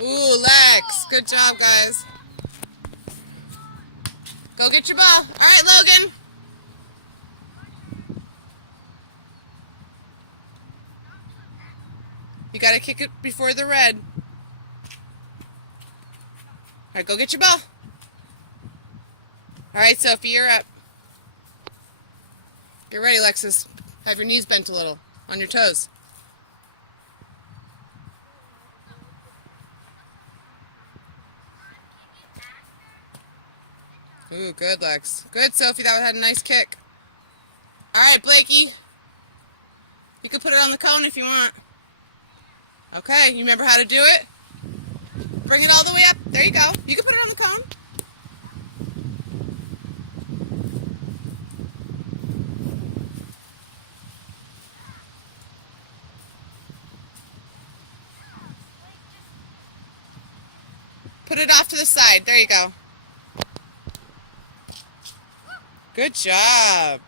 Ooh, Lex. Good job, guys. Go get your ball. All right, Logan. You got to kick it before the red. All right, go get your ball. All right, Sophie, you're up. Get ready, Lexus. Have your knees bent a little on your toes. Ooh, good, Lex. Good, Sophie. That had a nice kick. All right, Blakey. You can put it on the cone if you want. Okay, you remember how to do it? Bring it all the way up. There you go. You can put it on the cone. Put it off to the side. There you go. Good job.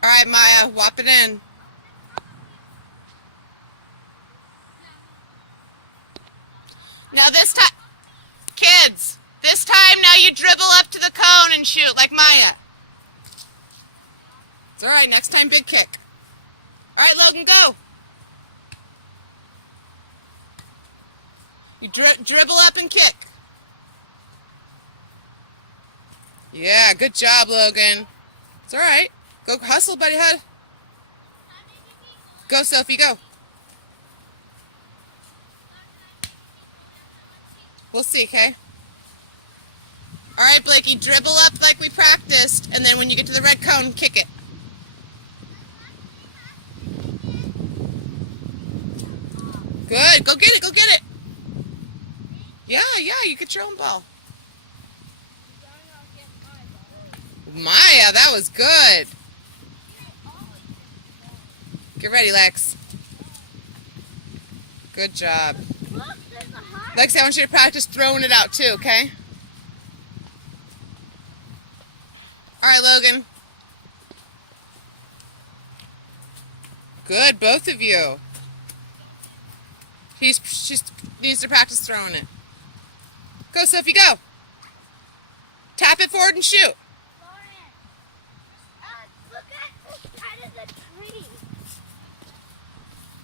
All right, Maya, whop it in. Now this time, kids, this time now you dribble up to the cone and shoot like Maya. It's all right, next time big kick. All right, Logan, go. You dribble up and kick. Yeah, good job, Logan. It's all right. Go hustle, buddy. Go, Sophie, go. We'll see, okay? All right, Blakey, dribble up like we practiced, and then when you get to the red cone, kick it. Good. Go get it. Go get it. Yeah, you get your own ball. Maya, that was good. Get ready, Lex. Good job. Lex, I want you to practice throwing it out too, okay? All right, Logan. Good, both of you. She needs to practice throwing it. Go, Sophie, go. Tap it forward and shoot.